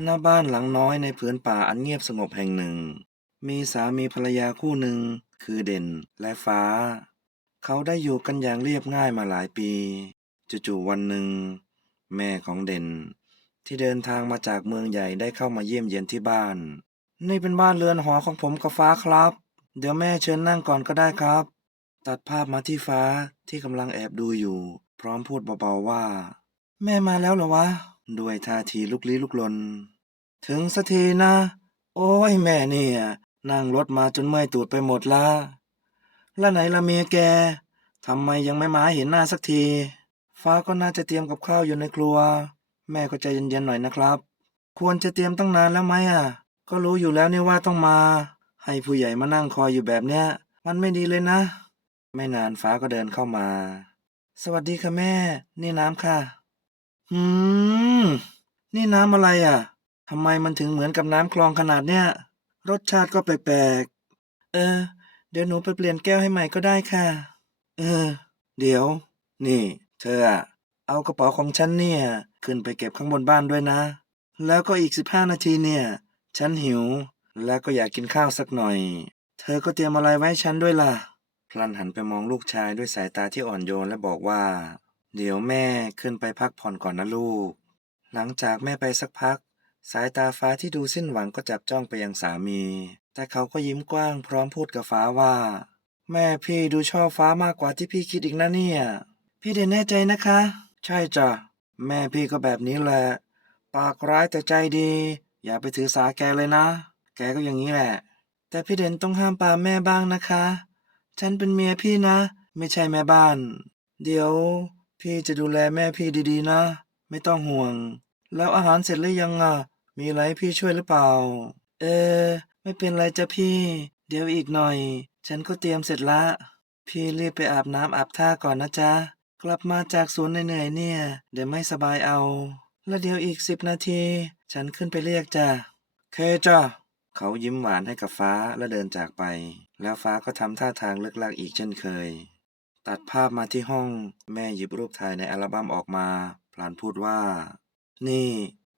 หน้าบ้านหลังน้อยในผืนป่าอันเงียบสงบแห่งหนึ่ง มีสามีภรรยาคู่หนึ่ง คือเด่นและฟ้า เขาได้อยู่กันอย่างเรียบง่ายมาหลายปีจู่ๆวันหนึ่ง แม่ของเด่น ที่เดินทางมาจากเมืองใหญ่ได้เข้ามาเยี่ยมเยียนที่บ้าน นี่เป็นบ้านเรือนหอของผมกับฟ้าครับ เดี๋ยวแม่เชิญนั่งก่อนก็ได้ครับ ตัดภาพมาที่ฟ้าที่กำลังแอบดูอยู่ พร้อมพูดเบาๆว่า แม่มาแล้วเหรอวะ ด้วยท่าทีลุกลี้ลุกลน ถึงสักทีนะ โอ้ยแม่เนี่ย นั่งรถมาจนเมื่อยตูดไปหมดละแล้วไหนละเมียแกทำไมยังไม่มาเห็นหน้าสักที ฟ้าก็น่าจะเตรียมกับข้าวอยู่ในครัว แม่ก็ใจเย็นๆหน่อยนะครับ ควรจะเตรียมตั้งนานแล้วไหมอะ ก็รู้อยู่แล้วนี่ว่าต้องมา ให้ผู้ใหญ่มานั่งคอยอยู่แบบเนี้ย มันไม่ดีเลยนะ ไม่นานฟ้าก็เดินเข้ามา สวัสดีค่ะแม่ นี่น้ำค่ะ หืม นี่น้ำอะไรอะทำไมมันถึงเหมือนกับน้ำคลองขนาดเนี้ย รสชาติก็แปลกๆ เออ เดี๋ยวหนูไปเปลี่ยนแก้วให้ใหม่ก็ได้ค่ะ เออ เดี๋ยว นี่ เธออะเอากระเป๋าของฉันเนี่ย ขึ้นไปเก็บข้างบนบ้านด้วยนะ แล้วก็อีกสิบห้านาทีเนี่ย ฉันหิว แล้วก็อยากกินข้าวสักหน่อย เธอก็เตรียมอะไรไว้ให้ฉันด้วยล่ะ พลันหันไปมองลูกชายด้วยสายตาที่อ่อนโยนและบอกว่า เดี๋ยวแม่ขึ้นไปพักผ่อนก่อนนะลูก หลังจากแม่ไปสักพัก สายตาฟ้าที่ดูสิ้นหวังก็จับจ้องไปยังสามี แต่เขาก็ยิ้มกว้างพร้อมพูดกับฟ้าว่า แม่พี่ดูชอบฟ้ามากกว่าที่พี่คิดอีกนะเนี่ย พี่เด่นแน่ใจนะคะ ใช่จ้ะ แม่พี่ก็แบบนี้แหละ ปากร้ายแต่ใจดี อย่าไปถือสาแกเลยนะ แกก็อย่างนี้แหละ แต่พี่เด่นต้องห้ามปาแม่บ้างนะคะ ฉันเป็นเมียพี่นะ ไม่ใช่แม่บ้าน เดี๋ยว พี่จะดูแลแม่พี่ดีๆนะ ไม่ต้องห่วง แล้วอาหารเสร็จหรือยังอะ มีอะไรพี่ช่วยหรือเปล่า เออ ไม่เป็นไรจ้ะพี่ เดี๋ยวอีกหน่อย ฉันก็เตรียมเสร็จละ พี่รีบไปอาบน้ำอาบท่าก่อนนะจ๊ะ กลับมาจากสวนเหนื่อยๆเนี่ย เดี๋ยวไม่สบายเอา แล้วเดี๋ยวอีกสิบนาที ฉันขึ้นไปเรียกจ้ะเคจ้ะเขายิ้มหวานให้กับฟ้าและเดินจากไป แล้วฟ้าก็ทำท่าทางเลิกลักอีกเช่นเคย ตัดภาพมาที่ห้อง แม่หยิบรูปถ่ายในอัลบั้มออกมา พลานพูดว่า นี่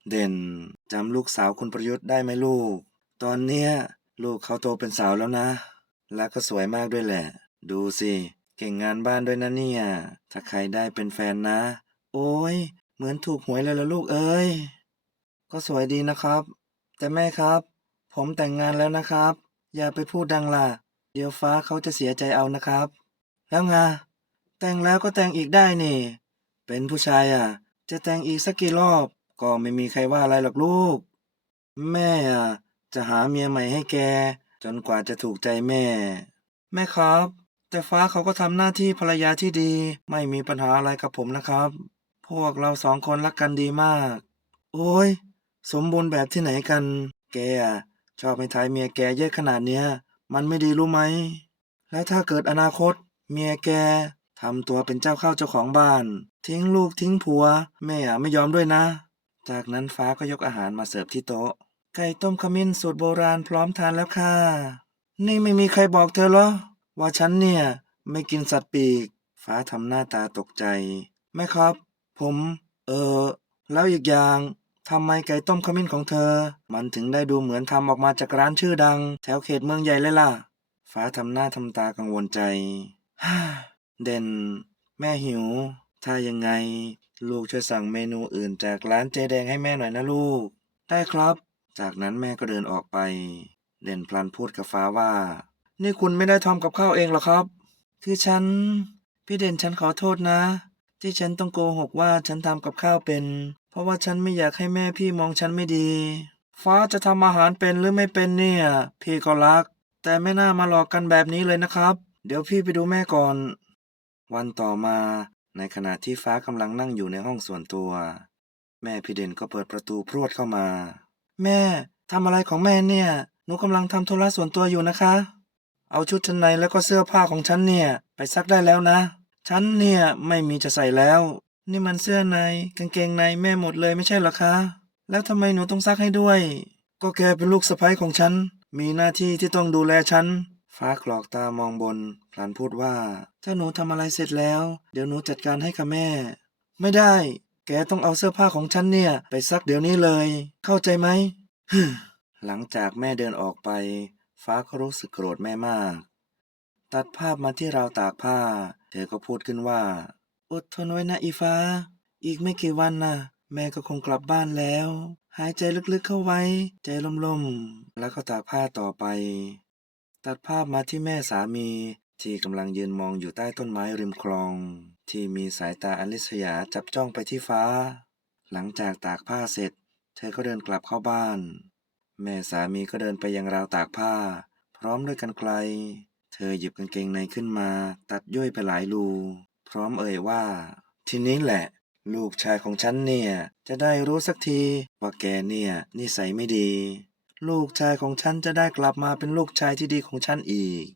เด่นจำลูกสาวคุณประยุทธ์ได้ไหมลูก ตอนเนี้ยลูกเขาโตเป็นสาวแล้วนะ และก็สวยมากด้วยแหละ ดูสิ เก่งงานบ้านด้วยนะเนี่ย ถ้าใครได้เป็นแฟนนะ โอ้ยเหมือนถูกหวยเลยละลูกเอ้ย ก็สวยดีนะครับ แต่แม่ครับ ผมแต่งงานแล้วนะครับ อย่าไปพูดดังล่ะ เดี๋ยวฟ้าเขาจะเสียใจเอานะครับ แล้วไงแต่งแล้วก็แต่งอีกได้นี่ เป็นผู้ชายอะ จะแต่งอีกสักกี่รอบ ก็ไม่มีใครว่าอะไรหรอกลูก แม่อะ จะหาเมียใหม่ให้แก จนกว่าจะถูกใจแม่ แม่ครับ แต่ฟ้าเขาก็ทำหน้าที่ภรรยาที่ดี ไม่มีปัญหาอะไรกับผมนะครับ พวกเราสองคนรักกันดีมาก โอ้ย สมบูรณ์แบบที่ไหนกัน แกอะชอบให้ทายเมียแกเยอะขนาดเนี้ย มันไม่ดีรู้ไหม แล้วถ้าเกิดอนาคต เมียแกทำตัวเป็นเจ้าเข้าเจ้าของบ้าน ทิ้งลูกทิ้งผัว แม่อะไม่ยอมด้วยนะ จากนั้นฟ้าก็ยกอาหารมาเสิร์ฟที่โต๊ะ ไก่ต้มขมิ้นสูตรโบราณพร้อมทานแล้วค่ะ นี่ไม่มีใครบอกเธอเหรอ ว่าฉันเนี่ย ไม่กินสัตว์ปีก ฟ้าทำหน้าตาตกใจแม่ครับ ผม เออ แล้วอีกอย่างทำไมไก่ต้มขมิ้นของเธอ มันถึงได้ดูเหมือนทำออกมาจากร้านชื่อดัง แถวเขตเมืองใหญ่เลยล่ะ ฟ้าทำหน้าทำตากังวลใจ เด่น แม่หิว ถ้ายังไง ลูกช่วยสั่งเมนูอื่นจากร้านเจแดงให้แม่หน่อยนะลูก ได้ครับ จากนั้นแม่ก็เดินออกไป เด่นพลันพูดกับฟ้าว่า นี่คุณไม่ได้ทำกับข้าวเองหรอครับ คือฉัน พี่เด่นฉันขอโทษนะ ที่ฉันต้องโกหกว่าฉันทำกับข้าวเป็น เพราะว่าฉันไม่อยากให้แม่พี่มองฉันไม่ดี ฟ้าจะทำอาหารเป็นหรือไม่เป็นเนี่ย พี่ก็รัก แต่ไม่น่ามาหลอกกันแบบนี้เลยนะครับ เดี๋ยวพี่ไปดูแม่ก่อน วันต่อมาในขณะที่ฟ้ากำลังนั่งอยู่ในห้องส่วนตัว แม่พี่เด่นก็เปิดประตูพรวดเข้ามา แม่ทำอะไรของแม่เนี่ย หนูกำลังทำธุระส่วนตัวอยู่นะคะ เอาชุดชั้นในแล้วก็เสื้อผ้าของฉันเนี่ยไปซักได้แล้วนะ ฉันเนี่ยไม่มีจะใส่แล้ว นี่มันเสื้อในกางเกงในแม่หมดเลยไม่ใช่เหรอคะ แล้วทำไมหนูต้องซักให้ด้วย ก็แกเป็นลูกสะใภ้ของฉัน มีหน้าที่ที่ต้องดูแลฉัน ฟ้ากรอกตามองบน พลันพูดว่า ถ้าหนูทำอะไรเสร็จแล้ว เดี๋ยวหนูจัดการให้ค่ะแม่ ไม่ได้ แกต้องเอาเสื้อผ้าของฉันเนี่ย ไปซักเดี๋ยวนี้เลย เข้าใจไหม หลังจากแม่เดินออกไป ฟ้าก็รู้สึกโกรธแม่มาก ตัดภาพมาที่ราวตากผ้า เธอก็พูดขึ้นว่า อดทนไว้นะอีฟ้า อีกไม่กี่วันนะแม่ก็คงกลับบ้านแล้ว หายใจลึกๆเข้าไว้ ใจลมๆ แล้วก็ตากผ้าต่อไป ตัดภาพมาที่แม่สามี ที่กำลังยืนมองอยู่ใต้ต้นไม้ริมคลอง ที่มีสายตาอลิษยาจับจ้องไปที่ฟ้า หลังจากตากผ้าเสร็จ เธอก็เดินกลับเข้าบ้าน แม่สามีก็เดินไปยังราวตากผ้า พร้อมด้วยกันไกล เธอหยิบกางเกงในขึ้นมา ตัดย่อยไปหลายรู พร้อมเอ่ยว่า ทีนี้แหละ ลูกชายของฉันเนี่ย จะได้รู้สักทีว่าแกเนี่ยนิสัยไม่ดี ลูกชายของฉันจะได้กลับมาเป็นลูกชายที่ดีของฉันอีก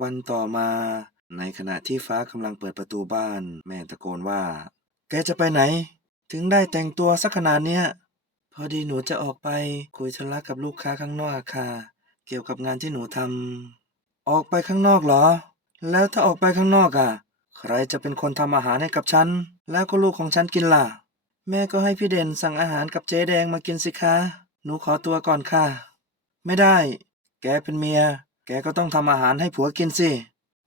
วันต่อมา ในขณะที่ฟ้ากำลังเปิดประตูบ้าน แม่ตะโกนว่า แกจะไปไหน ถึงได้แต่งตัวสักขนาดเนี้ย พอดีหนูจะออกไปคุยธุระกับลูกค้าข้างนอกค่ะ เกี่ยวกับงานที่หนูทำออกไปข้างนอกเหรอ แล้วถ้าออกไปข้างนอกอะ ใครจะเป็นคนทำอาหารให้กับฉัน แล้วก็ลูกของฉันกินล่ะ แม่ก็ให้พี่เด่นสั่งอาหารกับเจ๊แดงมากินสิคะ หนูขอตัวก่อนค่ะ ไม่ได้ แกเป็นเมีย แกก็ต้องทำอาหารให้ผัวกินสิ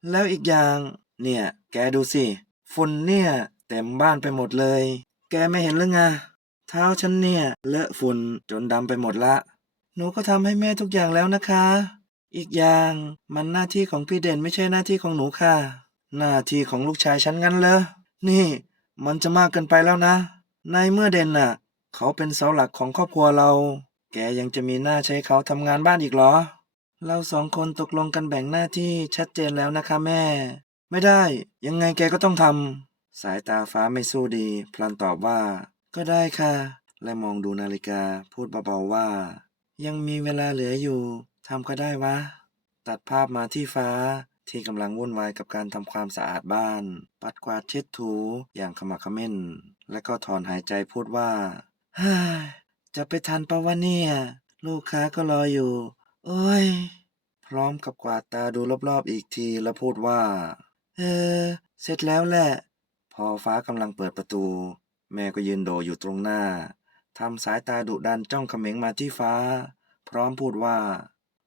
แล้วอีกอย่าง เนี่ย แกดูสิ ฝุ่นเนี่ยเต็มบ้านไปหมดเลย แกไม่เห็นหรือไง เท้าฉันเนี่ยเลอะฝุ่นจนดำไปหมดละ หนูก็ทำให้แม่ทุกอย่างแล้วนะคะ อีกอย่างมันหน้าที่ของพี่เด่นไม่ใช่หน้าที่ของหนูค่ะ หน้าที่ของลูกชายฉันงั้นเหรอ นี่ มันจะมากเกินไปแล้วนะ ในเมื่อเด่นน่ะ เขาเป็นเสาหลักของครอบครัวเรา แกยังจะมีหน้าใช้เขาทำงานบ้านอีกเหรอ เราสองคนตกลงกันแบ่งหน้าที่ชัดเจนแล้วนะคะแม่ ไม่ได้ ยังไงแกก็ต้องทำสายตาฟ้าไม่สู้ดี พลันตอบว่า ก็ได้ค่ะ และมองดูนาฬิกาพูดเบาๆว่า ยังมีเวลาเหลืออยู่ทำก็ได้วะ ตัดภาพมาที่ฟ้าที่กำลังวุ่นวายกับการทำความสะอาดบ้าน ปัดกวาดเช็ดถูอย่างขมักขม้น และก็ถอนหายใจพูดว่า ฮ่าจะไปทันปะวะเนี่ย ลูกค้าก็รออยู่ โอ้ย พร้อมกับกวาดตาดูรอบๆอีกทีแล้วพูดว่า เออ เสร็จแล้วแหละ พอฟ้ากำลังเปิดประตู แม่ก็ยืนโดอยู่ตรงหน้าทำสายตาดุดันจ้องเขม็งมาที่ฟ้า พร้อมพูดว่า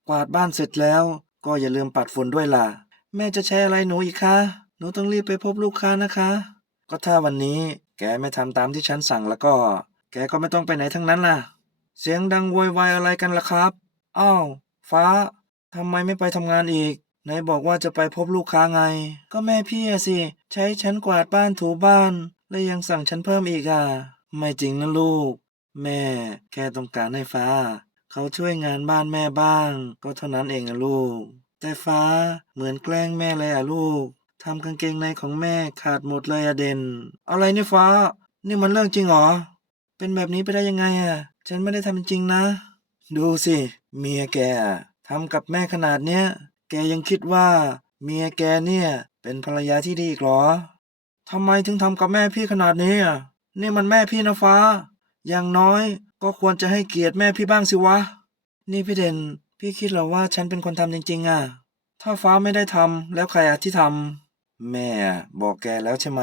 กวาดบ้านเสร็จแล้ว ก็อย่าลืมปัดฝุ่นด้วยล่ะ แม่จะใช้อะไรหนูอีกคะหนูต้องรีบไปพบลูกค้านะคะ ก็ถ้าวันนี้แกไม่ทำตามที่ฉันสั่งแล้วก็ แกก็ไม่ต้องไปไหนทั้งนั้นล่ะ เสียงดังโวยวายอะไรกันล่ะครับ อ้าว ฟ้า ทำไมไม่ไปทำงานอีก ไหนบอกว่าจะไปพบลูกค้าไง ก็แม่พี่อะสิ ใช้ฉันกวาดบ้านถูบ้าน และยังสั่งฉันเพิ่มอีกอะ ไม่จริงนะลูก แม่ แค่ต้องการให้ฟ้า เขาช่วยงานบ้านแม่บ้าง ก็เท่านั้นเองอะลูก แต่ฟ้าเหมือนแกล้งแม่เลยอะลูกทำกางเกงในของแม่ขาดหมดเลยอะเด่น อะไรเนี่ยฟ้า นี่มันเรื่องจริงเหรอ เป็นแบบนี้ไปได้ยังไงอะ ฉันไม่ได้ทำจริงนะ ดูสิ เมียแกทำกับแม่ขนาดเนี้ย แกยังคิดว่า เมียแกเนี่ย เป็นภรรยาที่ดีอีกเหรอทำไมถึงทำกับแม่พี่ขนาดนี้อะนี่มันแม่พี่นะฟ้า อย่างน้อยก็ควรจะให้เกียรติแม่พี่บ้างสิวะ นี่พี่เด่น พี่คิดเหรอว่าฉันเป็นคนทำจริง ๆ อะ ถ้าฟ้าไม่ได้ทำแล้วใครอะที่ทำแม่บอกแกแล้วใช่ไหม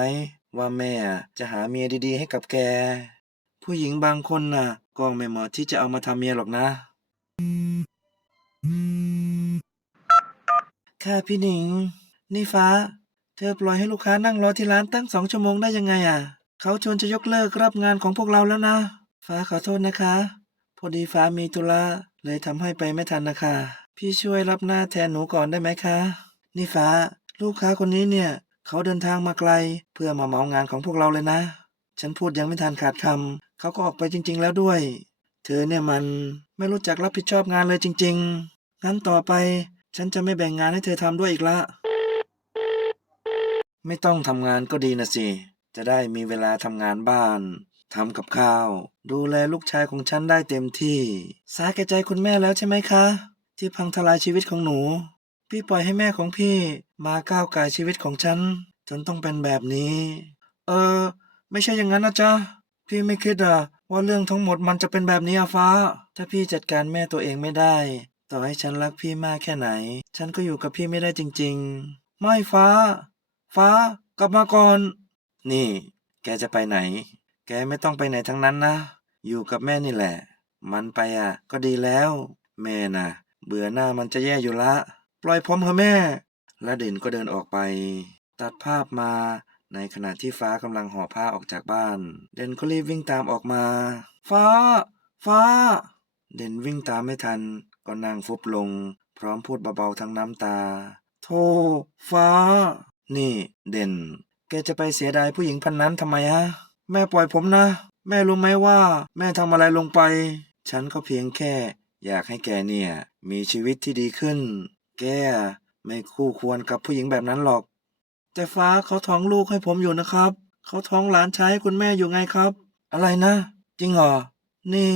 ว่าแม่จะหาเมียดีๆ ให้กับแก ผู้หญิงบางคนน่ะ ก็ไม่เหมาะที่จะเอามาทำเมียหรอกนะ ค่ะพี่หนิง นี่ฟ้า เธอปล่อยให้ลูกค้านั่งรอที่ร้านตั้งสองชั่วโมงได้ยังไงอะ เขาชวนจะยกเลิกรับงานของพวกเราแล้วนะ ฟ้าขอโทษนะคะ พอดีฟ้ามีธุระเลยทำให้ไปไม่ทันนะคะ พี่ช่วยรับหน้าแทนหนูก่อนได้ไหมคะ นี่ฟ้า ลูกค้าคนนี้เนี่ย เขาเดินทางมาไกล เพื่อมาเหมางานของพวกเราเลยนะ ฉันพูดยังไม่ทันขาดคำ เขาก็ออกไปจริง ๆ แล้วด้วย เธอเนี่ยมันไม่รู้จักรับผิดชอบงานเลยจริง ๆ งั้นต่อไปฉันจะไม่แบ่งงานให้เธอทำด้วยอีกละ ไม่ต้องทำงานก็ดีนะสิ จะได้มีเวลาทำงานบ้านทำกับข้าว ดูแลลูกชายของฉันได้เต็มที่ สาแก่ใจคุณแม่แล้วใช่ไหมคะ ที่พังทลายชีวิตของหนู พี่ปล่อยให้แม่ของพี่มาก้าวไก่ายชีวิตของฉัน จนต้องเป็นแบบนี้ เออ ไม่ใช่อย่างนั้นนะจ๊ะ พี่ไม่คิดอะว่าเรื่องทั้งหมดมันจะเป็นแบบนี้อะฟ้า ถ้าพี่จัดการแม่ตัวเองไม่ได้ ต่อให้ฉันรักพี่มากแค่ไหน ฉันก็อยู่กับพี่ไม่ได้จริง ๆ ไม่ฟ้า ฟ้ากลับมาก่อน นี่ แกจะไปไหน แกไม่ต้องไปไหนทั้งนั้นนะ อยู่กับแม่นี่แหละ มันไปอะ ก็ดีแล้ว แม่น่ะ เบื่อหน้ามันจะแย่อยู่ละ ปล่อยผมเถอะแม่ และเด่นก็เดินออกไป ตัดภาพมา ในขณะที่ฟ้ากำลังห่อผ้าออกจากบ้าน เดนก็รีบวิ่งตามออกมา ฟ้า ฟ้า เดนวิ่งตามไม่ทัน ก็นั่งฟุบลง พร้อมพูดเบาๆทั้งน้ำตา โธ่ฟ้า นี่ เดนแกจะไปเสียดายผู้หญิงพันนั้นทำไมฮะ แม่ปล่อยผมนะ แม่รู้ไหมว่า แม่ทำอะไรลงไป ฉันก็เพียงแค่ อยากให้แกเนี่ย มีชีวิตที่ดีขึ้น แกไม่คู่ควรกับผู้หญิงแบบนั้นหรอก แต่ฟ้าเขาท้องลูกให้ผมอยู่นะครับ เขาท้องหลานชายให้คุณแม่อยู่ไงครับ อะไรนะ จริงเหรอ นี่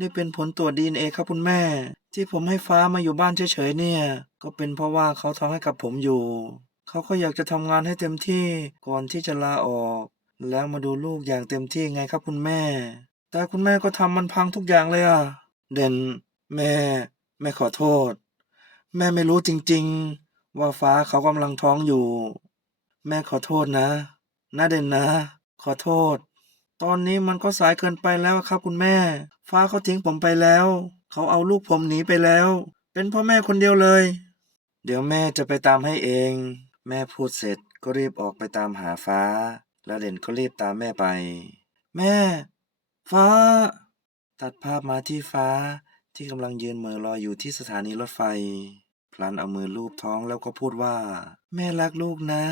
นี่เป็นผลตรวจดีเอครับคุณแม่ ที่ผมให้ฟ้ามาอยู่บ้านเฉยๆเนี่ย ก็เป็นเพราะว่าเขาท้องให้กับผมอยู่ เขาก็อยากจะทำงานให้เต็มที่ก่อนที่จะลาออก แล้วมาดูลูกอย่างเต็มที่ไงครับคุณแม่ แต่คุณแม่ก็ทำมันพังทุกอย่างเลยอะเด่น แม่ แม่ขอโทษ แม่ไม่รู้จริง ๆ ว่าฟ้าเขากำลังท้องอยู่ แม่ขอโทษนะนะเด่นนะ ขอโทษ ตอนนี้มันก็สายเกินไปแล้วครับคุณแม่ ฟ้าเขาทิ้งผมไปแล้ว เขาเอาลูกผมหนีไปแล้ว เป็นพ่อแม่คนเดียวเลย เดี๋ยวแม่จะไปตามให้เอง แม่พูดเสร็จก็รีบออกไปตามหาฟ้า แล้วเด่นก็รีบตามแม่ไป แม่ ฟ้า ตัดภาพมาที่ฟ้าที่กำลังยืนเม่อลออยู่ที่สถานีรถไฟ พลันเอามือลูบท้องแล้วก็พูดว่า แม่รักลูกนะ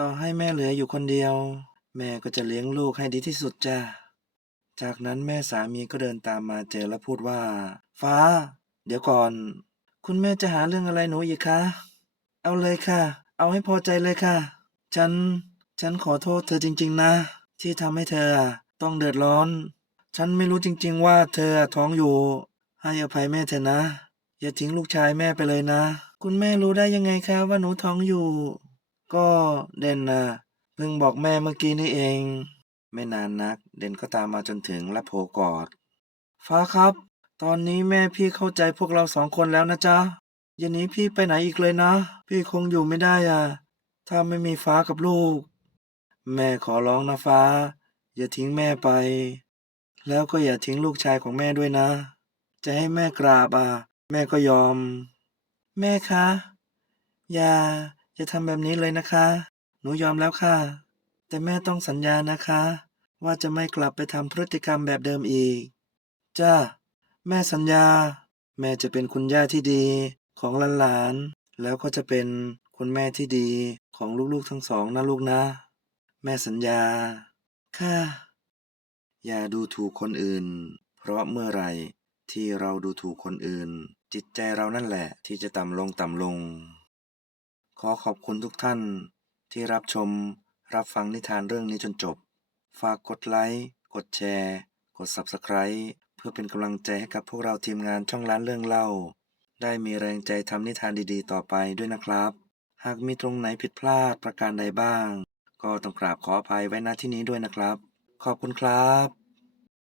ต่อให้แม่เหลืออยู่คนเดียว แม่ก็จะเลี้ยงลูกให้ดีที่สุดจ้ะจากนั้นแม่สามีก็เดินตามมาเจอและพูดว่า ฟ้า เดี๋ยวก่อน คุณแม่จะหาเรื่องอะไรหนูอีกคะ เอาเลยค่ะ เอาให้พอใจเลยค่ะ ฉัน ฉันขอโทษเธอจริง ๆ นะ ที่ทำให้เธอต้องเดือดร้อน ฉันไม่รู้จริง ๆ ว่าเธอท้องอยู่ ให้อภัยแม่เถอนะ อย่าทิ้งลูกชายแม่ไปเลยนะ คุณแม่รู้ได้ยังไงคะว่าหนูท้องอยู่ ก็เด่นนะเพิ่งบอกแม่เมื่อกี้นี่เอง ไม่นานนัก เด่นก็ตามมาจนถึงและโผกอด ฟ้าครับ ตอนนี้แม่พี่เข้าใจพวกเราสองคนแล้วนะจ๊ะอย่าหนี้พี่ไปไหนอีกเลยนะ พี่คงอยู่ไม่ได้อะ ถ้าไม่มีฟ้ากับลูก แม่ขอร้องนะฟ้า อย่าทิ้งแม่ไป แล้วก็อย่าทิ้งลูกชายของแม่ด้วยนะ จะให้แม่กราบอะ แม่ก็ยอม แม่คะ อย่า อย่าทำแบบนี้เลยนะคะ หนูยอมแล้วค่ะ แต่แม่ต้องสัญญานะคะ ว่าจะไม่กลับไปทำพฤติกรรมแบบเดิมอีก จ้า แม่สัญญา แม่จะเป็นคุณย่าที่ดีของหลานๆ แล้วก็จะเป็นคุณแม่ที่ดีของลูกๆทั้งสองนะลูกนะ แม่สัญญา ค่ะ อย่าดูถูกคนอื่น เพราะเมื่อไหร่ที่เราดูถูกคนอื่น จิตใจเรานั่นแหละที่จะต่ำลงต่ำลง ขอขอบคุณทุกท่านที่รับชมรับฟังนิทานเรื่องนี้จนจบ ฝากกดไลค์ กดแชร์ กด Subscribe เพื่อเป็นกำลังใจให้กับพวกเราทีมงานช่องร้านเรื่องเล่า ได้มีแรงใจทำนิทานดีๆ ต่อไปด้วยนะครับ หากมีตรงไหนผิดพลาดประการใดบ้าง ก็ต้องกราบขออภัยไว้ณที่นี้ด้วยนะครับ ขอบคุณครับ